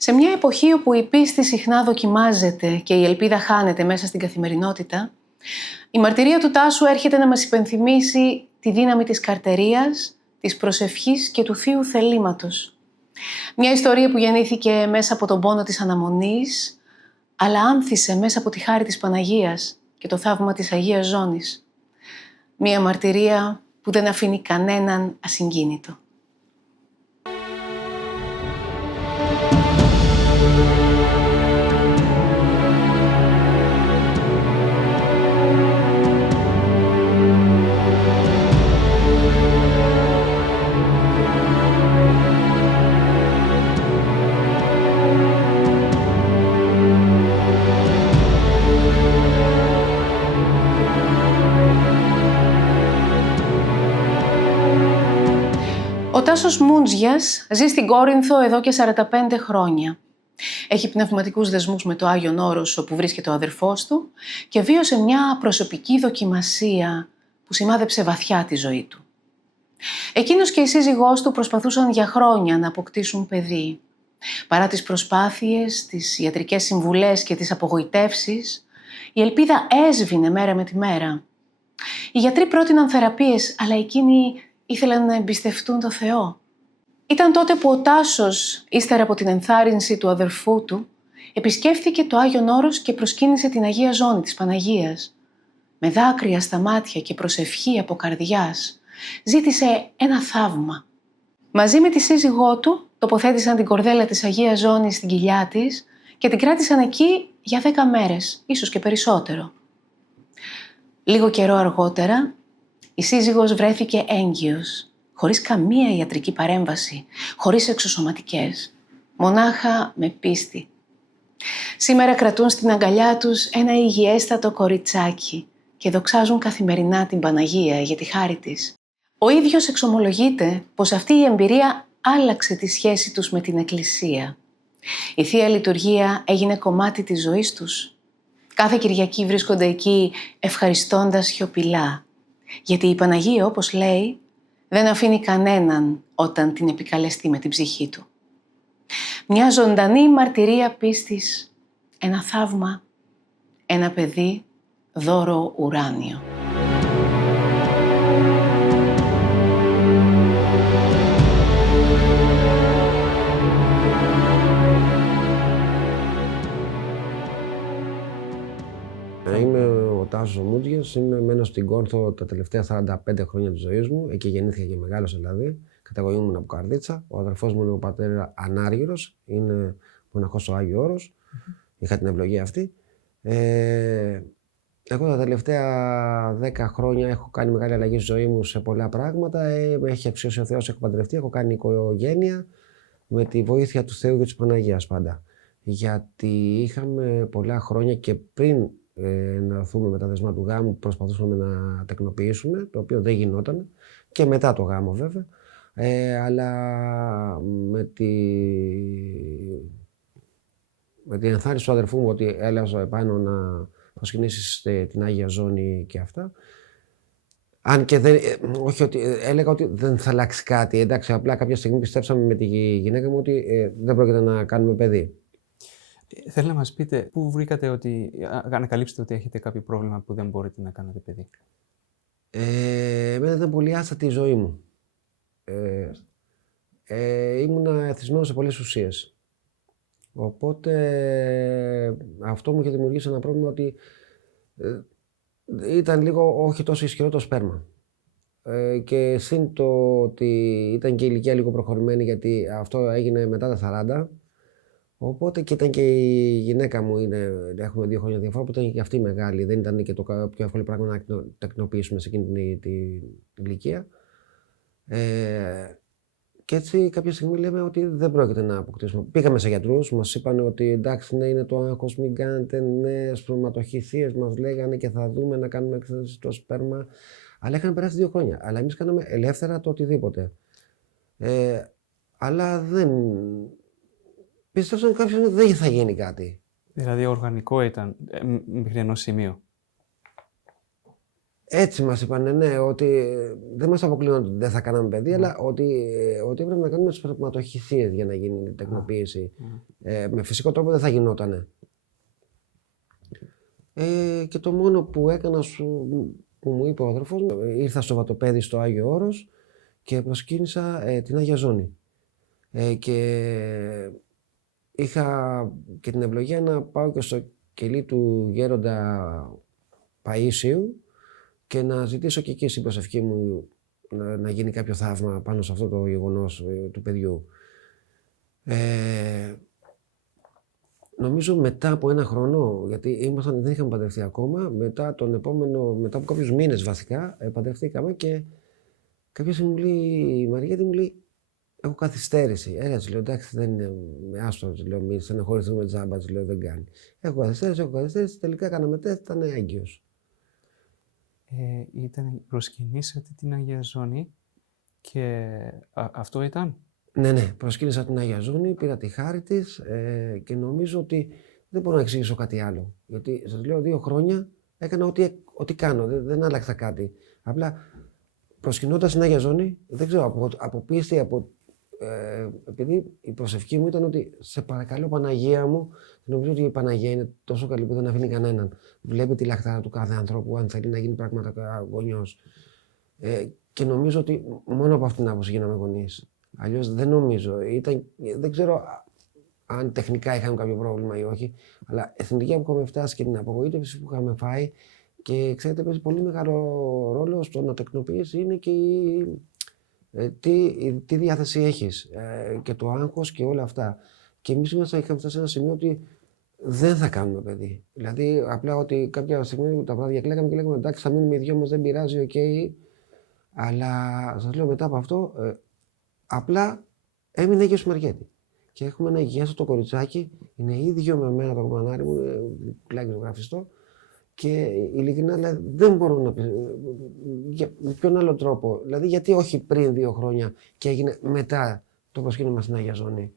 Σε μια εποχή όπου η πίστη συχνά δοκιμάζεται και η ελπίδα χάνεται μέσα στην καθημερινότητα, η μαρτυρία του Τάσου έρχεται να μας υπενθυμίσει τη δύναμη της καρτερίας, της προσευχής και του θείου θελήματος. Μια ιστορία που γεννήθηκε μέσα από τον πόνο της αναμονής, αλλά άνθησε μέσα από τη χάρη της Παναγίας και το θαύμα της Αγίας Ζώνης. Μια μαρτυρία που δεν αφήνει κανέναν ασυγκίνητο. Ο Τάσος Μούντζιας ζει στην Κόρινθο εδώ και 45 χρόνια. Έχει πνευματικούς δεσμούς με το Άγιον Όρος, όπου βρίσκεται ο αδερφός του, και βίωσε μια προσωπική δοκιμασία που σημάδεψε βαθιά τη ζωή του. Εκείνος και η σύζυγός του προσπαθούσαν για χρόνια να αποκτήσουν παιδί. Παρά τις προσπάθειες, τις ιατρικές συμβουλές και τις απογοητεύσεις, η ελπίδα έσβηνε μέρα με τη μέρα. Οι γιατροί πρότειναν θεραπείες, αλλά εκείνοι ήθελαν να εμπιστευτούν το Θεό. Ήταν τότε που ο Τάσος, ύστερα από την ενθάρρυνση του αδερφού του, επισκέφθηκε το Άγιον Όρος και προσκύνησε την Αγία Ζώνη της Παναγίας. Με δάκρυα στα μάτια και προσευχή από καρδιάς, ζήτησε ένα θαύμα. Μαζί με τη σύζυγό του, τοποθέτησαν την κορδέλα της Αγίας Ζώνης στην κοιλιά της και την κράτησαν εκεί για 10 μέρες, ίσως και περισσότερο. Λίγο καιρό αργότερα, η σύζυγος βρέθηκε έγκυος, χωρίς καμία ιατρική παρέμβαση, χωρίς εξωσωματικές, μονάχα με πίστη. Σήμερα κρατούν στην αγκαλιά τους ένα υγιέστατο κοριτσάκι και δοξάζουν καθημερινά την Παναγία για τη χάρη της. Ο ίδιος εξομολογείται πως αυτή η εμπειρία άλλαξε τη σχέση τους με την Εκκλησία. Η Θεία Λειτουργία έγινε κομμάτι της ζωής τους. Κάθε Κυριακή βρίσκονται εκεί ευχαριστώντας σιωπηλά. Γιατί η Παναγία, όπως λέει, δεν αφήνει κανέναν όταν την επικαλεστεί με την ψυχή του. Μια ζωντανή μαρτυρία πίστης, ένα θαύμα, ένα παιδί, δώρο ουράνιο. Είμαι ο Τάσος Μούντζιας, μένω στην Κόρινθο τα τελευταία 45 χρόνια της ζωής μου, εκεί γεννήθηκα και μεγάλωσα δηλαδή. Καταγωγή μου είναι από Καρδίτσα. Ο αδερφός μου είναι ο πατέρα Ανάργυρος, είναι μοναχός στο Άγιο Όρος. Είχα την ευλογία αυτή. Εγώ τα τελευταία 10 χρόνια έχω κάνει μεγάλη αλλαγή στη ζωή μου σε πολλά πράγματα. Με έχει αξιώσει ο Θεός, έχω παντρευτεί, έχω κάνει οικογένεια με τη βοήθεια του Θεού και της Παναγίας πάντα. Γιατί είχαμε πολλά χρόνια και πριν να έρθουμε με τα δεσμά του γάμου, προσπαθούσαμε να τεκνοποιήσουμε, το οποίο δεν γινόταν, και μετά το γάμο βέβαια. Αλλά με την ενθάρρυνση του αδερφού μου ότι έλαζα επάνω να προσκυνήσεις την Άγια Ζώνη και αυτά. Αν και δεν, όχι ότι, έλεγα ότι δεν θα αλλάξει κάτι, εντάξει, απλά κάποια στιγμή πιστέψαμε με τη γυναίκα μου ότι δεν πρόκειται να κάνουμε παιδί. Θέλω να μας πείτε πού βρήκατε ότι ανακαλύψετε ότι έχετε κάποιο πρόβλημα που δεν μπορείτε να κάνετε παιδί. Εμένα ήταν πολύ άστατη η ζωή μου. Ήμουνα εθισμένος σε πολλές ουσίες. Οπότε αυτό μου είχε δημιουργήσει ένα πρόβλημα ότι ήταν λίγο όχι τόσο ισχυρό το σπέρμα. Και συν το ότι ήταν και η ηλικία λίγο προχωρημένη, γιατί αυτό έγινε μετά τα 40. Οπότε και ήταν και η γυναίκα μου, έχουμε 2 χρόνια διαφορά, που ήταν και αυτή μεγάλη. Δεν ήταν και το πιο εύκολο πράγμα να τεκνοποιήσουμε σε εκείνη την ηλικία. Και έτσι κάποια στιγμή λέμε ότι δεν πρόκειται να αποκτήσουμε. Πήγαμε σε γιατρούς, μας είπαν ότι εντάξει, ναι, είναι το άγχος, μην κάνετε νέες σπερματοχυθίες, μας λέγανε, και θα δούμε να κάνουμε εξέταση στο σπέρμα. Αλλά είχαν περάσει 2 χρόνια. Αλλά εμείς κάναμε ελεύθερα το οτιδήποτε. Αλλά δεν. Πίστεψαν κάποιοι ότι δεν θα γίνει κάτι. Δηλαδή οργανικό ήταν μέχρι ενός σημείου. Έτσι μας είπανε, ναι, ότι δεν μας αποκλείουν ότι δεν θα κάναμε παιδί, αλλά ότι έπρεπε να κάνουμε σπερματοχυθίες για να γίνει η τεκνοποίηση. Με φυσικό τρόπο δεν θα γινότανε. Και το μόνο που έκανα, που μου είπε ο αδερφός μου, ήρθα στο Βατοπέδι στο Άγιο Όρος και προσκύνησα την Άγια Ζώνη. Και είχα και την ευλογία να πάω και στο κελί του γέροντα Παΐσιου και να ζητήσω και εκεί στην προσευχή μου να γίνει κάποιο θαύμα πάνω σε αυτό το γεγονός του παιδιού. Νομίζω μετά από 1 χρόνο, γιατί δεν είχαμε παντρευτεί ακόμα, μετά από κάποιους μήνες βασικά, παντρευτήκαμε και κάποια στιγμή μου λέει η Μαριέτη, μου λέει, έχω καθυστέρηση. Της λέω, εντάξει, δεν είναι άστο, λέω, μην στεναχωρηθούμε τζάμπα, λέω, δεν κάνει. Έχω καθυστέρηση, τελικά κάναμε τεστ, ήταν έγκυος. Προσκυνήσατε την Αγία Ζώνη και αυτό ήταν. Ναι, προσκύνησα την Αγία Ζώνη, πήρα τη χάρη της και νομίζω ότι δεν μπορώ να εξηγήσω κάτι άλλο. Γιατί σας λέω 2 χρόνια έκανα ό,τι κάνω, δεν άλλαξα κάτι. Απλά προσκυνώντας την Αγία Ζώνη, δεν ξέρω, από πίστη, επειδή η προσευχή μου ήταν ότι σε παρακαλώ Παναγία μου, νομίζω ότι η Παναγία είναι τόσο καλή που δεν αφήνει κανέναν. Βλέπει τη λαχτάρα του κάθε ανθρώπου, αν θέλει να γίνει πραγματικά γονιός. Και νομίζω ότι μόνο από αυτήν την άποψη γίναμε γονείς. Αλλιώς δεν νομίζω. Δεν ξέρω αν τεχνικά είχαμε κάποιο πρόβλημα ή όχι, αλλά εθνική που είχαμε φτάσει και την απογοήτευση που είχαμε φάει και ξέρετε, παίζει πολύ μεγάλο ρόλο στο να τεκνοποιήσει είναι και τι διάθεση έχεις και το άγχος και όλα αυτά. Και εμείς είχαμε φτάσει σε ένα σημείο ότι δεν θα κάνουμε παιδί. Δηλαδή, απλά ότι κάποια στιγμή τα βράδια κλαίγαμε και λέγαμε εντάξει, θα μείνουμε οι 2 μας, δεν πειράζει, οκ. Αλλά σας λέω μετά από αυτό, απλά έμεινε έγκυος η Μαριέτη. Και έχουμε ένα υγιέστατο κοριτσάκι, είναι ίδιο με εμένα το κομμανάρι μου, πουλάκι ζωγραφιστό. Και ειλικρινά δηλαδή, δεν μπορώ να πει με ποιον άλλο τρόπο. Δηλαδή, γιατί όχι πριν 2 χρόνια και έγινε μετά το προσκύνημα στην Αγία Ζώνη.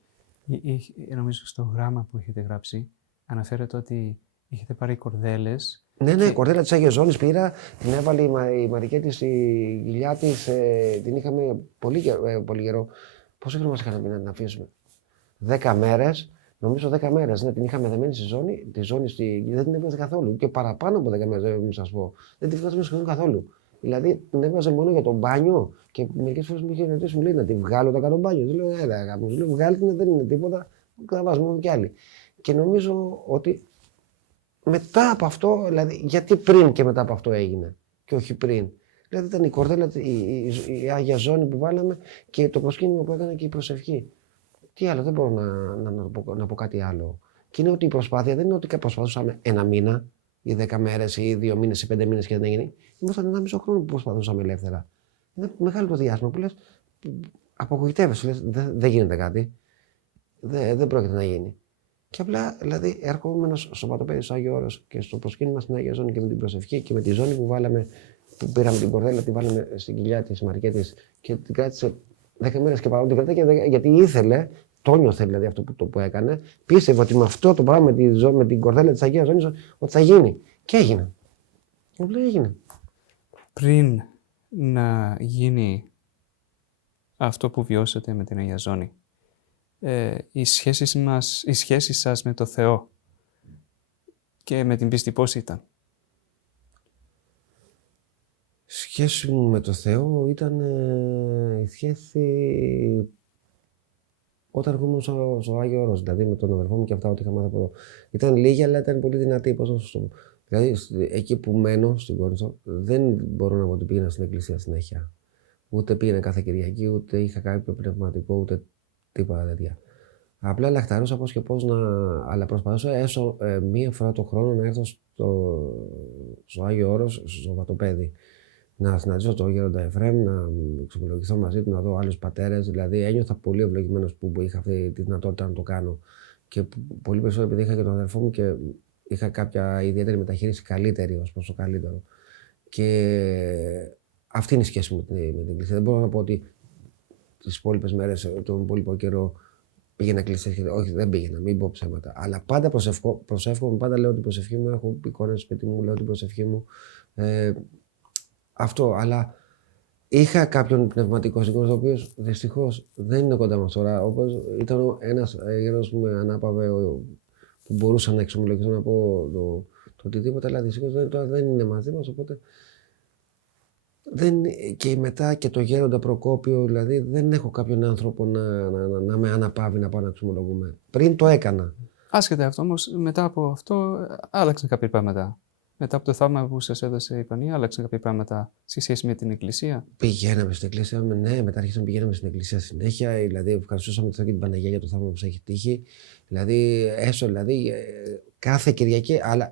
Νομίζω στο γράμμα που έχετε γράψει αναφέρεται ότι είχετε πάρει κορδέλες. Ναι, κορδέλα της Αγίας Ζώνης πήρα, την έβαλε η Μαρικέτη στη κοιλιά της, την είχαμε πολύ καιρό. Πόσο καιρό μας είχαν πει να την αφήσουμε? 10 μέρες. Νομίζω 10 μέρες, ναι, την είχαμε δεμένη στη ζώνη, δεν την έβγαζε καθόλου. Και παραπάνω από 10 μέρες, μην σας πω. Δεν την βγάζαμε σχεδόν καθόλου. Δηλαδή την έβγαζε μόνο για το μπάνιο και μερικές φορές μου είχε ρωτήσει, μου λέει να τη βγάλω όταν κάνω μπάνιο. Του λέω, αγάπη μου, βγάλει την, δεν είναι τίποτα, θα βάζουμε κι άλλοι. Και νομίζω ότι μετά από αυτό, δηλαδή, γιατί πριν και μετά από αυτό έγινε και όχι πριν. Δηλαδή ήταν η κορδέλα, η Άγια Ζώνη που βάλαμε και το προσκύνημα που έκανε και η προσευχή. Τι άλλο, δεν μπορώ να πω κάτι άλλο. Και είναι ότι η προσπάθεια δεν είναι ότι προσπαθούσαμε 1 μήνα ή 10 μέρες ή 2 μήνες ή 5 μήνες και δεν έγινε. Ήμασταν 1,5 χρόνο που προσπαθούσαμε ελεύθερα. Είναι μεγάλο το διάστημα που λες, απογοητεύεσαι, λες, δεν γίνεται κάτι. Δεν πρόκειται να γίνει. Και απλά, δηλαδή, ερχόμενο στο Βατοπέδι στο Άγιο Όρος και στο προσκύνημα στην Αγία Ζώνη και με την προσευχή και με τη ζώνη που βάλαμε, που πήραμε την κορδέλα, τη βάλαμε στην κοιλιά της Μαρικέτης και την κράτησε 10 μέρες και παρόλο την κρατάει γιατί ήθελε, το νιώθε δηλαδή αυτό που έκανε, πίστευε ότι με αυτό το πράγμα με την κορδέλα της Αγίας Ζώνης ότι θα γίνει. Και έγινε. Έγινε. Πριν να γίνει αυτό που βιώσατε με την Αγία Ζώνη, η σχέση σας με το Θεό και με την πίστη πώς ήταν? Η σχέση μου με το Θεό ήταν η σχέση όταν ερχόμουν στο Άγιο Όρος, δηλαδή με τον αδερφό μου και αυτά ό,τι είχαμε μάθει από εδώ. Ήταν λίγη, αλλά ήταν πολύ δυνατή. Δηλαδή, εκεί που μένω, στην Κόρινθο, δεν μπορώ να πω ότι πήγαινα στην εκκλησία συνέχεια. Ούτε πήγαινα κάθε Κυριακή, ούτε είχα κάποιο πνευματικό, ούτε τίποτα τέτοια. Απλά λαχταρούσα πώς και πώς αλλά προσπαθούσα έστω 1 φορά το χρόνο να έρθω στο Άγιο Όρος, στο Βατοπέδι. Να συναντήσω τον γέροντα Εφραίμ, να εξομολογηθώ μαζί του, να δω άλλους πατέρες. Δηλαδή, ένιωθα πολύ ευλογημένος που είχα αυτή τη δυνατότητα να το κάνω. Και πολύ περισσότερο επειδή είχα και τον αδερφό μου και είχα κάποια ιδιαίτερη μεταχείριση καλύτερη ως προς το καλύτερο. Και αυτή είναι η σχέση μου με την εκκλησία. Δεν μπορώ να πω ότι τις υπόλοιπες μέρες, τον υπόλοιπο καιρό πήγαινα εκκλησία. Όχι, δεν πήγαινα, μην πω ψέματα. Αλλά πάντα προσεύχομαι, πάντα λέω την προσευχή μου. Έχω εικόνες σπίτι μου, λέω την προσευχή μου. αυτό, αλλά είχα κάποιον πνευματικό συγγνώμη, ο οποίος δυστυχώς δεν είναι κοντά μας τώρα. Όπως ήταν ένας γέρος που με ανάπαυε, που μπορούσα να εξομολογήσω να πω το οτιδήποτε, αλλά δυστυχώς τώρα δεν είναι μαζί μας, οπότε. Και μετά και το γέροντα Προκόπιο, δηλαδή δεν έχω κάποιον άνθρωπο να με αναπαύει να πάω να εξομολογούμε. Πριν το έκανα. Άσχετα αυτό όμως, μετά από αυτό άλλαξαν κάποια πράγματα. Μετά από το θαύμα που σας έδωσε η Παναγία, άλλαξαν κάποια πράγματα σε σχέση με την Εκκλησία. Πηγαίναμε στην Εκκλησία, ναι, μετά αρχίσαμε πηγαίναμε στην Εκκλησία συνέχεια. Δηλαδή, ευχαριστούσαμε το Θεό και την Παναγία για το θαύμα που μας έχει τύχει. Δηλαδή, έστω κάθε Κυριακή, αλλά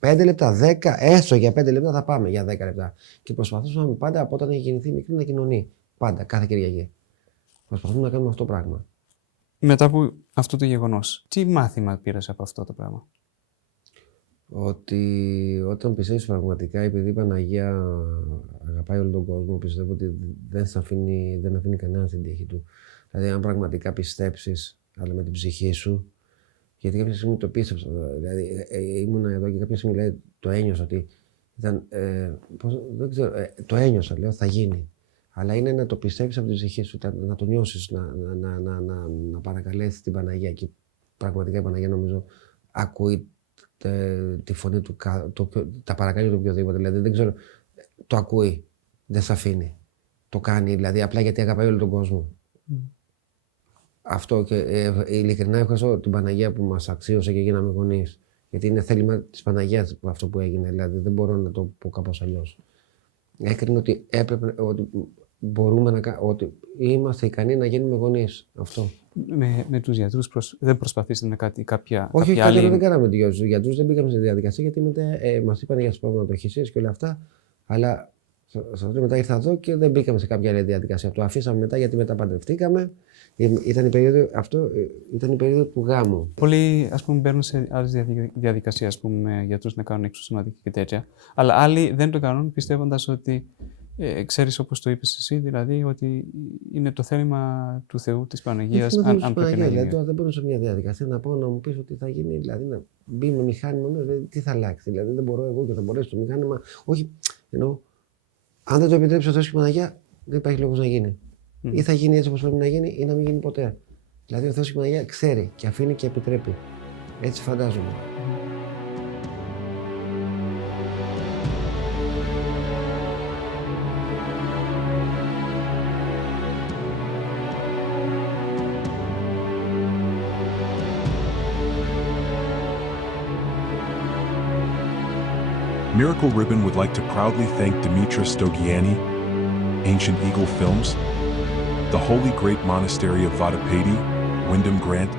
5 λεπτά, 10, έστω για 5 λεπτά θα πάμε για 10 λεπτά. Και προσπαθούσαμε πάντα από όταν έχει γεννηθεί μικρή να κοινωνεί. Πάντα, κάθε Κυριακή. Προσπαθούμε να κάνουμε αυτό το πράγμα. Μετά από αυτό το γεγονός, τι μάθημα πήρες από αυτό το πράγμα? Ότι όταν πιστεύεις πραγματικά, επειδή η Παναγία αγαπάει όλο τον κόσμο, πιστεύω ότι δεν αφήνει κανένα στην τύχη του. Δηλαδή, αν πραγματικά πιστέψεις, αλλά με την ψυχή σου, γιατί κάποια στιγμή το πίστεψα. Δηλαδή, ήμουνα εδώ και κάποια στιγμή το ένιωσα ότι ήταν. Δεν ξέρω, το ένιωσα, λέω, θα γίνει. Αλλά είναι να το πιστέψεις από την ψυχή σου, να το νιώσεις, να παρακαλέσεις την Παναγία. Και πραγματικά η Παναγία, νομίζω, ακούει τη φωνή του, τα παρακαλεί του οποιοδήποτε. Δηλαδή, δεν ξέρω, το ακούει, δεν σε αφήνει. Το κάνει, δηλαδή, απλά γιατί αγαπάει όλο τον κόσμο. Αυτό, και ειλικρινά ευχαριστώ την Παναγία που μας αξίωσε και γίναμε γονείς. Γιατί είναι θέλημα της Παναγίας αυτό που έγινε, δηλαδή δεν μπορώ να το πω κάπως αλλιώς. Έκρινε ότι ότι μπορούμε ότι είμαστε ικανοί να γίνουμε γονείς. Αυτό. Με τους γιατρούς δεν προσπαθήσατε με κάποια όχι, άλλη... δεν κάναμε τους γιατρούς, δεν μπήκαμε στη διαδικασία, γιατί μετά μας είπαν για τις πραγματοχυσίες και όλα αυτά, αλλά μετά ήρθα εδώ και δεν μπήκαμε σε κάποια άλλη διαδικασία. Το αφήσαμε μετά γιατί μετά παντρευτήκαμε. Ήταν η περίοδο του γάμου. Πολλοί, ας πούμε, μπαίνουν σε άλλες διαδικασίες, ας πούμε, γιατρούς να κάνουν εξωσωματική και τέτοια. Αλλά άλλοι δεν το κάνουν πιστεύοντας ότι ξέρεις, όπως το είπες εσύ, δηλαδή ότι είναι το θέλημα του Θεού, της Παναγίας, αν πρέπει να γίνει. Δηλαδή, τώρα δεν μπορώ σε μια διαδικασία να πάω να μου πεις ότι θα γίνει, δηλαδή να μπει με μηχάνημα, δηλαδή, τι θα αλλάξει. Δηλαδή δεν μπορώ εγώ και θα μπορέσει το μηχάνημα. Όχι, εννοώ, αν δεν το επιτρέψει ο Θεός και η Παναγία, δεν υπάρχει λόγος να γίνει. Ή θα γίνει έτσι όπως πρέπει να γίνει, ή να μην γίνει ποτέ. Δηλαδή ο Θεός και η Παναγία ξέρει και αφήνει και επιτρέπει. Έτσι φαντάζομαι. Miracle Ribbon would like to proudly thank Dimitris Stogiani, Ancient Eagle Films, the Holy Great Monastery of Vadapeti, Wyndham Grant,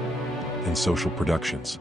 and Social Productions.